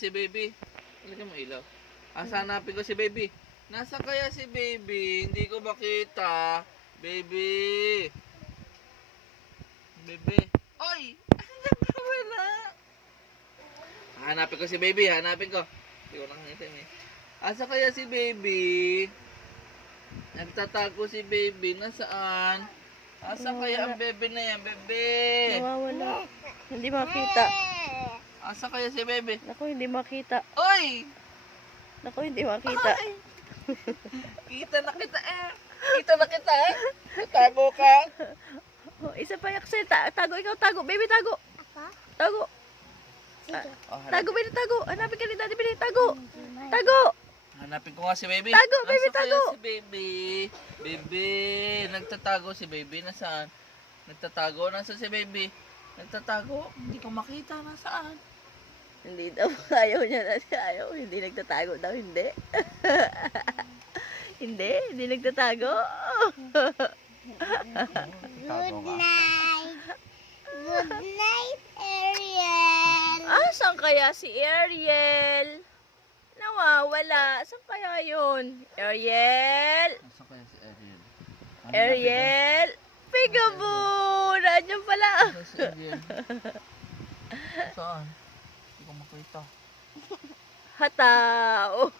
si baby? Lagyan mo ilaw. Hanapin ko si baby. Nasa kaya si baby? Hindi ko makita. Baby. Baby. Oy! Wala. Hanapin ko si baby. Hanapin ko. Hindi ko nakakita eh. Asa kaya si baby? Nagtatago si baby. Nasaan? Asa kaya ang baby na yan? Baby. Nawawala. Hindi makita. Asa kaya si baby? Naku, hindi makita. Oy! Naku, hindi makita. Ay! Kita na kita eh. Kita na kita eh. Tago ka. Oh, isa pa yakse. Tago ikaw, tago. Baby, tago. Tago. Tago, baby, tago. Hanapin ka ni Daddy, baby. Tago. Tago. Hanapin ko nga si baby. Tago, baby, Nasa tago. kaya si baby? Baby. Nagtatago si baby. Nasaan? Nagtatago. Nasaan si baby? Nagtatago. Hindi ko makita. Nasaan? Hindi daw. Ayaw niya na siya. Ayaw. Hindi nagtatago daw. Hindi. Hindi nagtatago. Good night. Good night, Ariel. Saan kaya si Ariel? Nawawala. Saan kaya yun? Ariel? Nasaan kaya si Ariel? Ariel? Peekaboo! Nandiyan pala. Nasaan si Ariel? Saan? Hindi ko makita. Hataw.